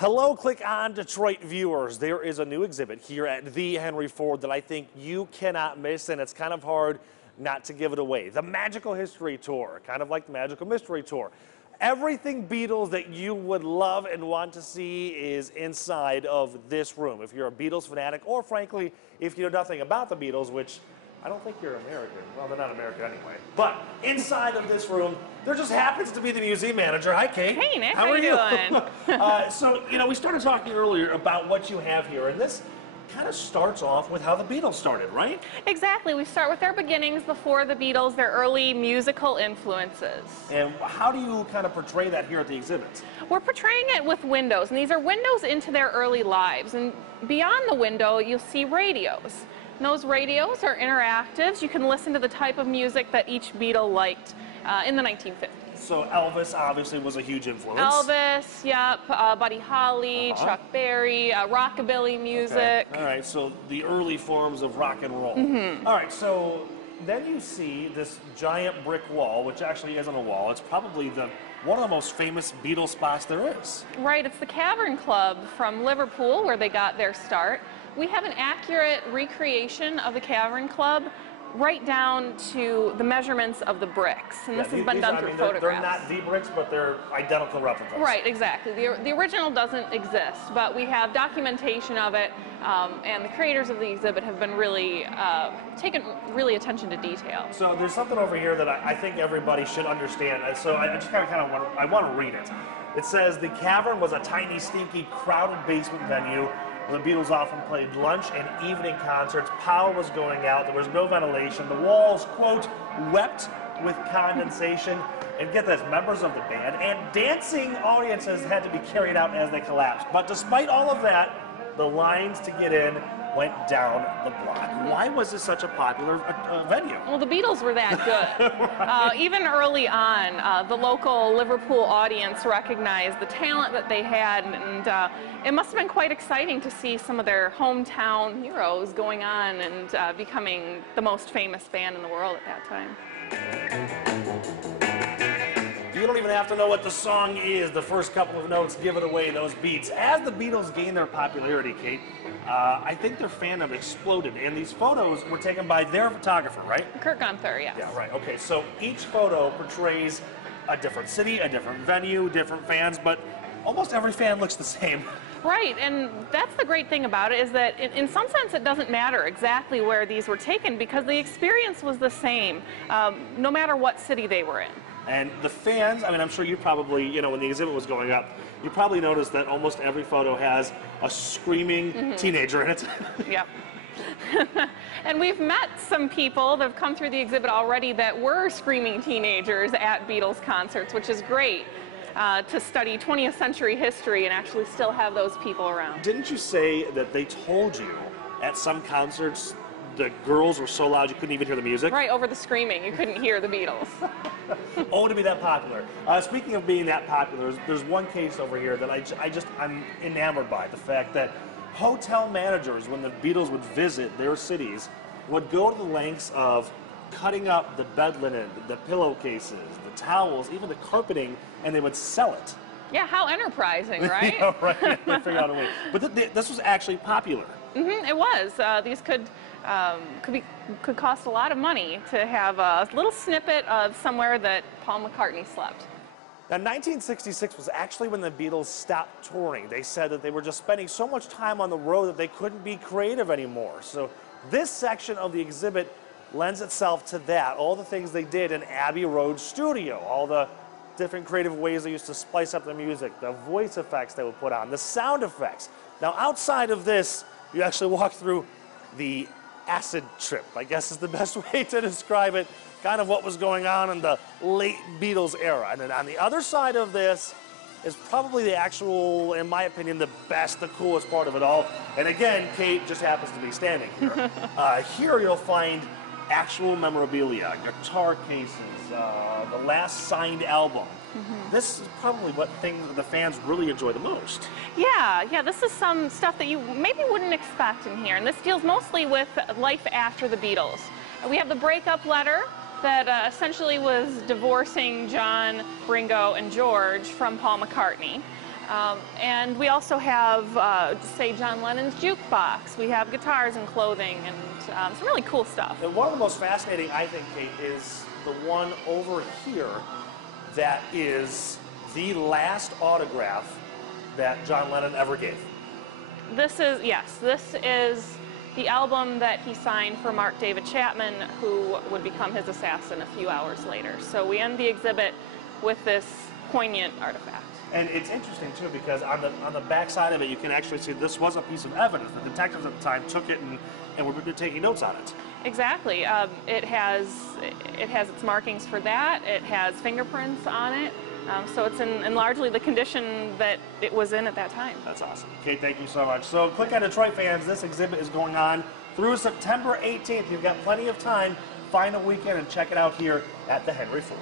Hello, Click on Detroit viewers. There is a new exhibit here at the Henry Ford that I think you cannot miss, and it's kind of hard not to give it away. The Magical History Tour, kind of like the Magical Mystery Tour. Everything Beatles that you would love and want to see is inside of this room. If you're a Beatles fanatic, or frankly, if you know nothing about the Beatles, which I don't think you're American. Well, they're not American anyway. But inside of this room, there just happens to be the museum manager. Hi, Kate. Hey, Nick. How are you doing? So, we started talking earlier about what you have here, and this kind of starts off with how the Beatles started, right? Exactly. We start with their beginnings before the Beatles, their early musical influences. And how do you kind of portray that here at the exhibit? We're portraying it with windows, and these are windows into their early lives. And beyond the window, you'll see radios. And those radios are interactives. You can listen to the type of music that each Beatle liked in the 1950s. So Elvis obviously was a huge influence. Elvis, yep, Buddy Holly, Chuck Berry, rockabilly music. Okay. All right, so the early forms of rock and roll. All right, so then you see this giant brick wall, which actually isn't a wall. It's probably one of the most famous Beatles spots there is. Right, it's the Cavern Club from Liverpool, where they got their start. We have an accurate recreation of the Cavern Club, right down to the measurements of the bricks, and this has been done through photographs. They're not the bricks, but they're identical replicas. Right, exactly. The original doesn't exist, but we have documentation of it, and the creators of the exhibit have been really taken attention to detail. So there's something over here that I think everybody should understand. So I just kind of want to read it. It says the Cavern was a tiny, stinky, crowded basement venue. The Beatles often played lunch and evening concerts. Power was going out. There was no ventilation. The walls, quote, wept with condensation. And get this, members of the band and dancing audiences had to be carried out as they collapsed. But despite all of that, the lines to get in went down the block. Why was this such a popular venue? Well, the Beatles were that good. Right. Even early on, the local Liverpool audience recognized the talent that they had, and it must have been quite exciting to see some of their hometown heroes going on and becoming the most famous band in the world at that time. You don't even have to know what the song is. The first couple of notes give it away, those beats. As the Beatles gained their popularity, Kate, I think their fandom exploded. And these photos were taken by their photographer, right? Kurt Gunther, yes. Yeah, right. Okay, so each photo portrays a different city, a different venue, different fans, but almost every fan looks the same. Right, and that's the great thing about it, is that in some sense it doesn't matter exactly where these were taken, because the experience was the same, no matter what city they were in. And the fans, I mean, I'm sure you probably, when the exhibit was going up, you probably noticed that almost every photo has a screaming teenager in it. Yep. And we've met some people that have come through the exhibit already that were screaming teenagers at Beatles concerts, which is great to study 20th century history and actually still have those people around. Didn't you say that they told you at some concerts the girls were so loud you couldn't even hear the music? Right, over the screaming, you couldn't hear the Beatles. Oh, to be that popular. Speaking of being that popular, there's one case over here that I'm enamored by. The fact that hotel managers, when the Beatles would visit their cities, would go to the lengths of cutting up the bed linen, the pillowcases, the towels, even the carpeting, and they would sell it. Yeah, how enterprising, right? Yeah, right. They figured out a way. But this was actually popular. It was. These could cost a lot of money to have a little snippet of somewhere that Paul McCartney slept. Now, 1966 was actually when the Beatles stopped touring. They said that they were just spending so much time on the road that they couldn't be creative anymore. So this section of the exhibit lends itself to that. All the things they did in Abbey Road Studio, all the different creative ways they used to splice up the music, the voice effects they would put on, the sound effects. Now, outside of this, you actually walk through the acid trip, I guess is the best way to describe it, kind of what was going on in the late Beatles era. And then on the other side of this is probably the actual, in my opinion, the best, the coolest part of it all. And again, Kate just happens to be standing here. Here you'll find actual memorabilia, guitar cases, the last signed album. This is probably what the fans really enjoy the most. Yeah, this is some stuff that you maybe wouldn't expect in here, and this deals mostly with life after the Beatles. We have the breakup letter that essentially was divorcing John, Ringo, and George from Paul McCartney. And we also have, say, John Lennon's jukebox. We have guitars and clothing and some really cool stuff. And one of the most fascinating, I think, Kate, is the one over here that is the last autograph that John Lennon ever gave. This is, yes, this is the album that he signed for Mark David Chapman, who would become his assassin a few hours later. So we end the exhibit with this poignant artifact. And it's interesting, too, because on the back side of it, you can actually see this was a piece of evidence. The detectives at the time took it and were taking notes on it. Exactly. It has its markings for that. It has fingerprints on it. So it's in largely the condition that it was in at that time. That's awesome. Kate, thank you so much. So click on Detroit fans. This exhibit is going on through September 18th. You've got plenty of time. Find a weekend and check it out here at the Henry Ford.